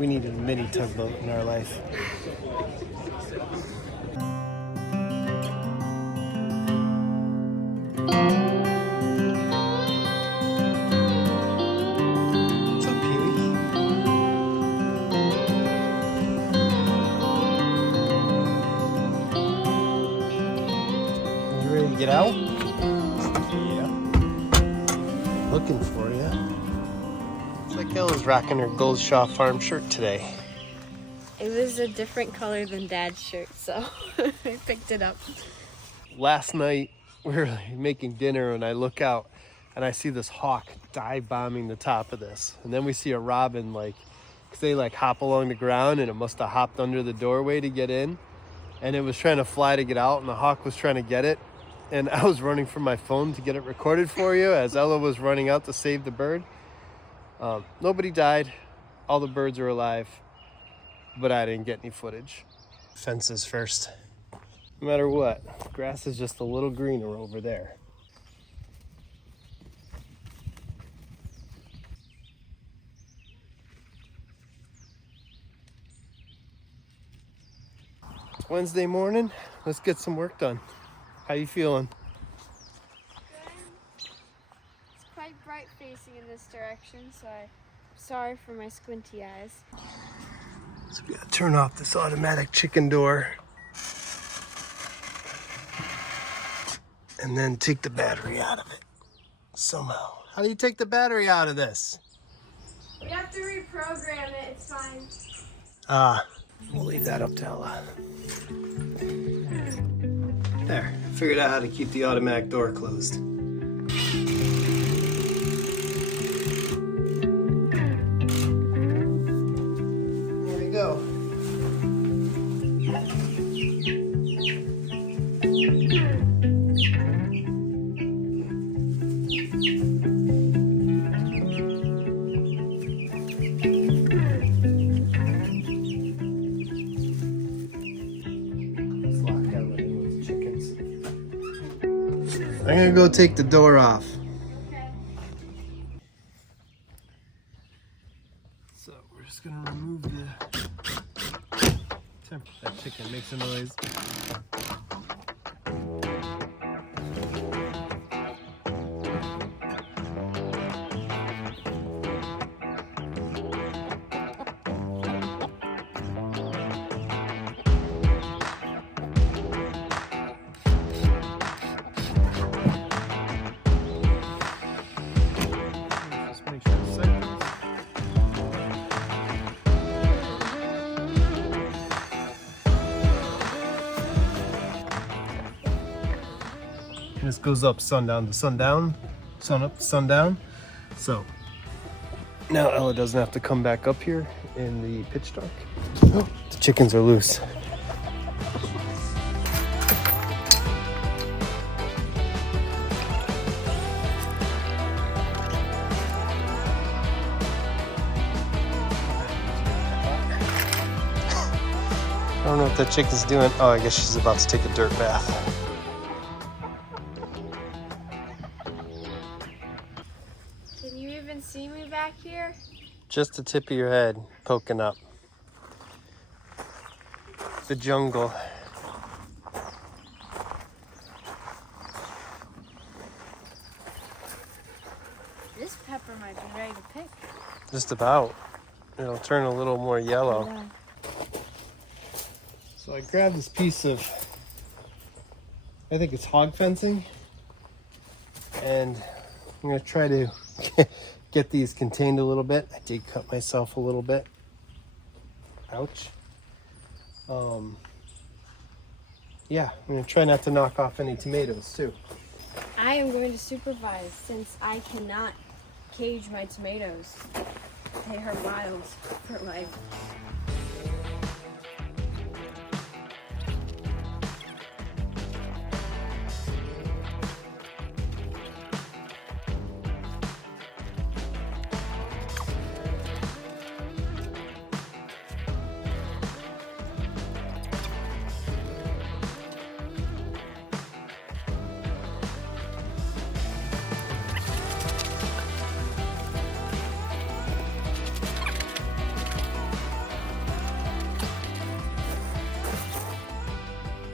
We need a mini tugboat in our life. What's up, Huey? You ready to get out? Yeah. Looking for you. It's like Ella's rocking her Goldshaw Farm shirt today. It was a different color than Dad's shirt, so I picked it up. Last night we were making dinner and I look out and I see this hawk dive bombing the top of this. And then we see a robin, like, 'cause they like hop along the ground and it must have hopped under the doorway to get in. And it was trying to fly to get out and the hawk was trying to get it. And I was running for my phone to get it recorded for you as Ella was running out to save the bird. Nobody died. All the birds are alive, but I didn't get any footage. Fences first. No matter what, grass is just a little greener over there. It's Wednesday morning. Let's get some work done. How you feeling? Good. It's quite bright facing in this direction, so I'm sorry for my squinty eyes. So we gotta turn off this automatic chicken door. And then take the battery out of it somehow. How do you take the battery out of this? We have to reprogram it, it's fine. We'll leave that up to Ella. There, figured out how to keep the automatic door closed. There we go. I'm gonna go take the door off. Okay. So we're just gonna remove the that chicken makes a noise. This goes up sundown to sundown, sun up to sundown. So now Ella doesn't have to come back up here in the pitch dark. Oh, the chickens are loose. I don't know what that chicken's doing. Oh, I guess she's about to take a dirt bath. Can you even see me back here? Just the tip of your head poking up. The jungle. This pepper might be ready to pick. Just about. It'll turn a little more yellow. Yeah. So I grabbed this piece of, I think it's hog fencing, and I'm gonna try to get these contained a little bit. I did cut myself a little bit. Ouch. Yeah, I'm gonna try not to knock off any tomatoes too. I am going to supervise since I cannot cage my tomatoes. They are wild for life.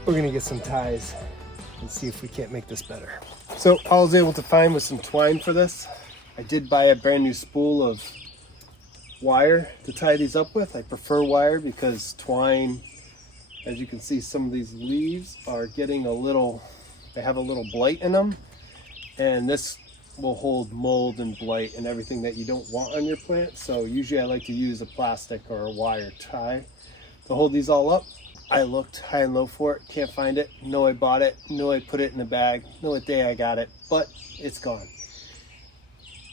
we're gonna get some ties and see if we can't make this better. So all I was able to find was some twine for this. I did buy a brand new spool of wire to tie these up with. I prefer wire because twine, as you can see, some of these leaves are getting they have a little blight in them, and this will hold mold and blight and everything that you don't want on your plant. So usually I like to use a plastic or a wire tie to hold these all up. I looked high and low for it, can't find it. Know I bought it, know I put it in a bag, know what day I got it, but it's gone.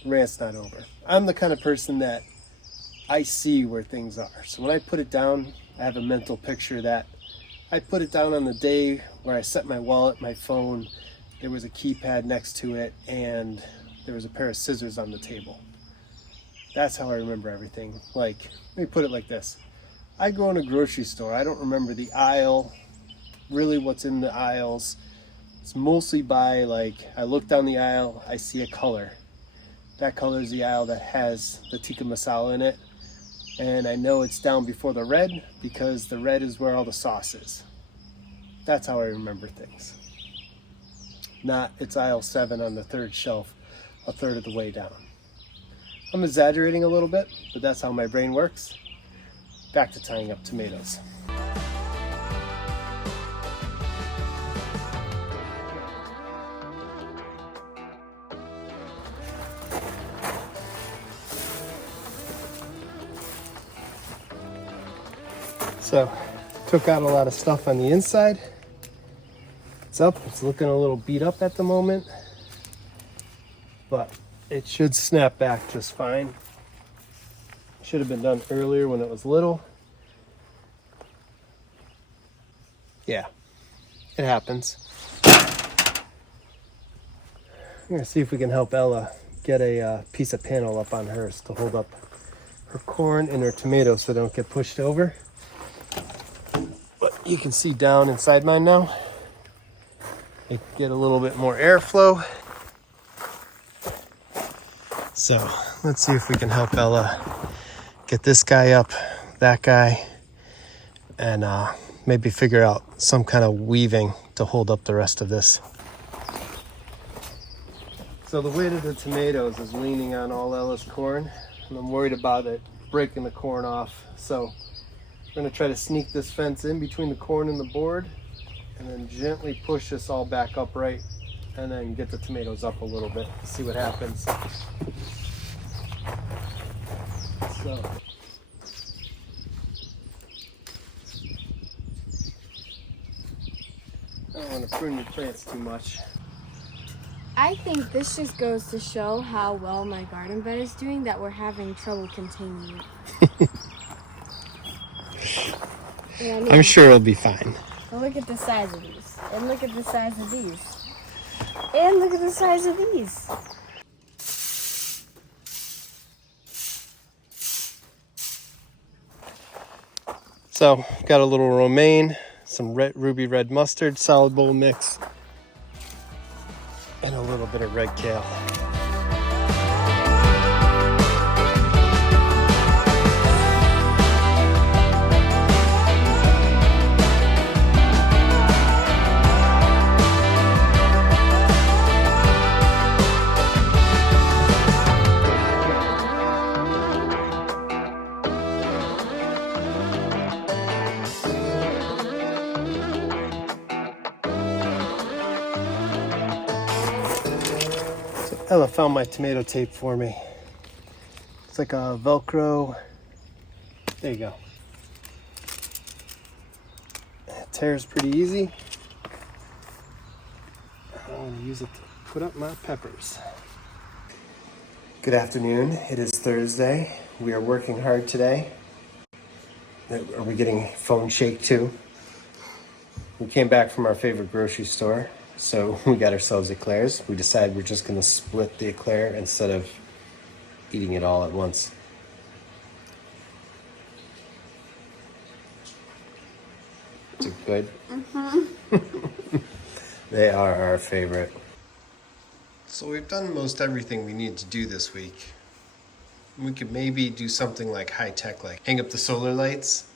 Rant's not over. I'm the kind of person that I see where things are. So when I put it down, I have a mental picture that I put it down on the day where I set my wallet, my phone, there was a keypad next to it, and there was a pair of scissors on the table. That's how I remember everything. Like, let me put it like this. I go in a grocery store, I don't remember the aisle, really what's in the aisles. It's mostly by, like, I look down the aisle, I see a color. That color is the aisle that has the tikka masala in it. And I know it's down before the red because the red is where all the sauce is. That's how I remember things. Not it's aisle 7 on the 3rd shelf, a third of the way down. I'm exaggerating a little bit, but that's how my brain works. Back to tying up tomatoes. So, took out a lot of stuff on the inside. It's up, it's looking a little beat up at the moment, but it should snap back just fine. Should have been done earlier when it was little. Yeah, it happens. I'm gonna see if we can help Ella get a piece of panel up on hers to hold up her corn and her tomatoes so they don't get pushed over. But you can see down inside mine now. It get a little bit more airflow. So let's see if we can help Ella get this guy up, that guy, and maybe figure out some kind of weaving to hold up the rest of this. So the weight of the tomatoes is leaning on all Ella's corn, and I'm worried about it breaking the corn off. So we're gonna try to sneak this fence in between the corn and the board, and then gently push this all back upright, and then get the tomatoes up a little bit, see what happens. So. I don't want to prune your plants too much. I think this just goes to show how well my garden bed is doing that we're having trouble containing it. I'm sure it'll be fine. And look at the size of these. And look at the size of these. And look at the size of these. So, got a little romaine, some ruby red mustard, salad bowl mix, and a little bit of red kale. Ella found my tomato tape for me. It's like a Velcro. There you go. It tears pretty easy. I'm going to use it to put up my peppers. Good afternoon. It is Thursday. We are working hard today. Are we getting phone shake too? We came back from our favorite grocery store. So we got ourselves eclairs. We decided we're just going to split the eclair instead of eating it all at once. Is it good? Mm-hmm. They are our favorite. So we've done most everything we need to do this week. We could maybe do something like high tech, like hang up the solar lights.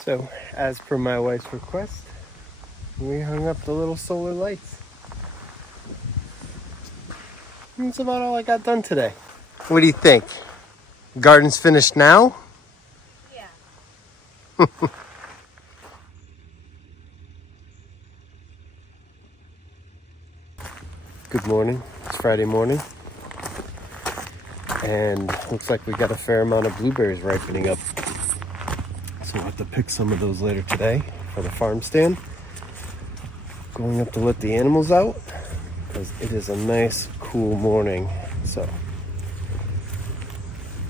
So as per my wife's request, We hung up the little solar lights. That's about all I got done today. What do you think? Garden's finished now? Yeah. Good morning. It's Friday morning. And looks like we got a fair amount of blueberries ripening up. So we'll have to pick some of those later today for the farm stand. Going up to let the animals out because it is a nice, cool morning.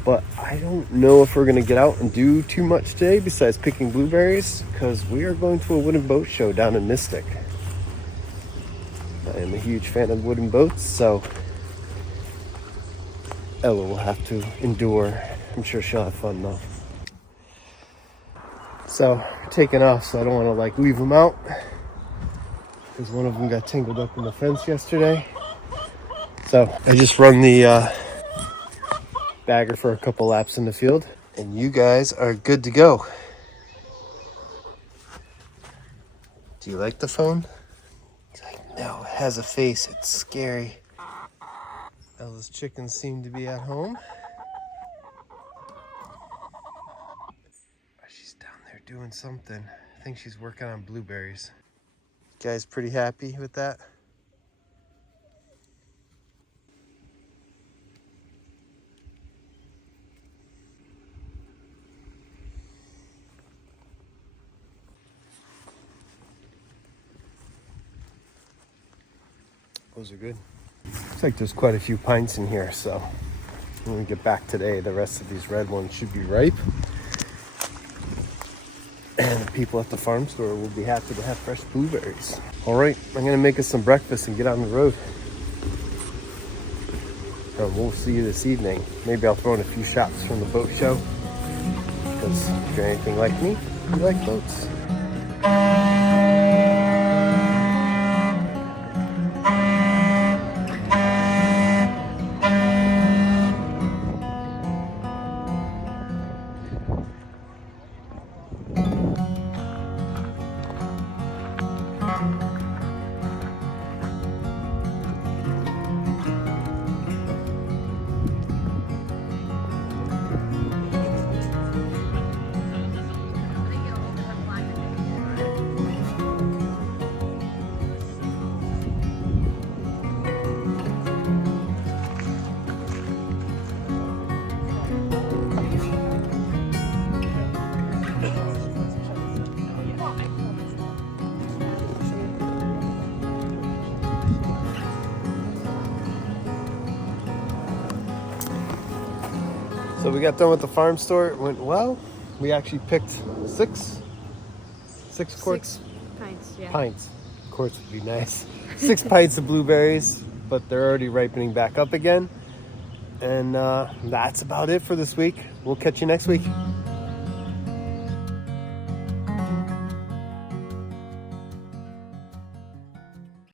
But I don't know if we're going to get out and do too much today besides picking blueberries because we are going to a wooden boat show down in Mystic. I am a huge fan of wooden boats, so Ella will have to endure. I'm sure she'll have fun though. So we're taking off, so I don't want to leave them out because one of them got tangled up in the fence yesterday. So I just run the bagger for a couple laps in the field, and you guys are good to go. Do you like the phone? It's like, no, it has a face. It's scary. Ella's chickens seem to be at home. She's down there doing something. I think she's working on blueberries. You guys pretty happy with that? Those are good. Looks like there's quite a few pints in here, so when we get back today, the rest of these red ones should be ripe. And the people at the farm store will be happy to have fresh blueberries. All right, I'm gonna make us some breakfast and get on the road. So we'll see you this evening. Maybe I'll throw in a few shots from the boat show. Because if you're anything like me, you like boats. So we got done with the farm store. It went well. We actually picked six quarts. 6 pints, yeah. Pints. Quarts would be nice. 6 pints of blueberries, but they're already ripening back up again. And that's about it for this week. We'll catch you next week.